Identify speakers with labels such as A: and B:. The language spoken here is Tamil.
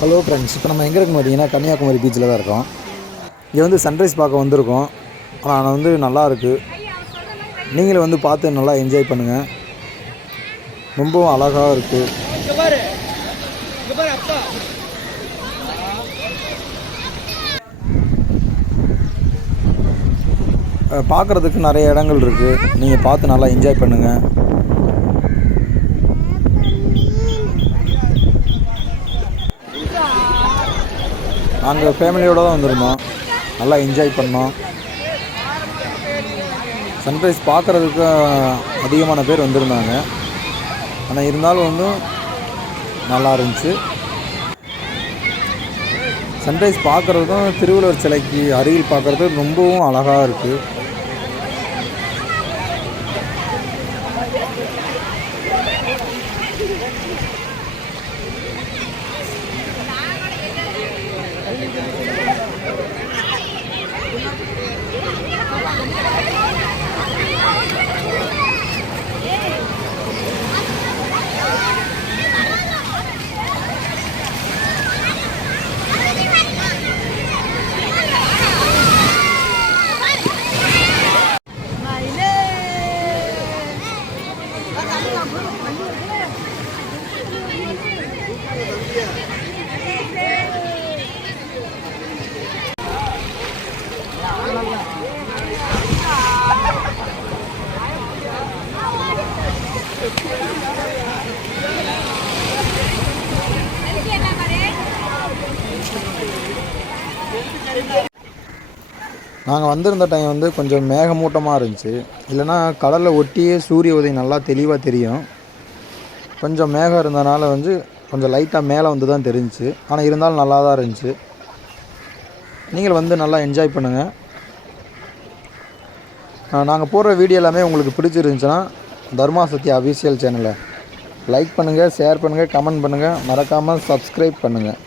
A: ஹலோ ஃப்ரெண்ட்ஸ் இப்போ நம்ம எங்கே இருக்கும் பார்த்தீங்கன்னா கன்னியாகுமரி பீச்சில் தான் இருக்கோம். இங்கே வந்து சன்ரைஸ் பார்க்க வந்திருக்கோம். ஆனால் வந்து நல்லா இருக்குது நீங்களும் வந்து பார்த்து நல்லா என்ஜாய் பண்ணுங்கள் ரொம்பவும் அழகாக இருக்குது பார்க்குறதுக்கு நிறைய இடங்கள் இருக்குது நீங்கள் பார்த்து நல்லா என்ஜாய் பண்ணுங்கள் நாங்கள் ஃபேமிலியோடு தான் வந்திருந்தோம். நல்லா என்ஜாய் பண்ணோம். சன்ரைஸ் பார்க்குறதுக்கு அதிகமான பேர் வந்திருந்தாங்க. ஆனால் இருந்தாலும் வந்து நல்லா இருந்துச்சு. சன்ரைஸ் பார்க்குறதும் திருவள்ளுவர் சிலைக்கு அருகில் பார்க்குறது ரொம்பவும் அழகாக இருக்குது Thank you. நாங்கள் வந்திருந்த டைம் வந்து கொஞ்சம் மேகமூட்டமாக இருந்துச்சு. இல்லைன்னா கடலை ஒட்டியே சூரிய உதயம் நல்லா தெளிவாக தெரியும். கொஞ்சம் மேகம் இருந்தனால வந்து கொஞ்சம் லைட்டாக மேலே வந்து தான் தெரிஞ்சிச்சு. ஆனால் இருந்தாலும் நல்லா தான் இருந்துச்சு. நீங்கள் வந்து நல்லா என்ஜாய் பண்ணுங்கள் நாங்கள் போடுற வீடியோ எல்லாமே உங்களுக்கு பிடிச்சிருந்துச்சுன்னா தர்மா சத்யா அஃபீஷியல் சேனலை லைக் பண்ணுங்கள் ஷேர் பண்ணுங்கள் கமெண்ட் பண்ணுங்கள் மறக்காமல் சப்ஸ்கிரைப் பண்ணுங்கள்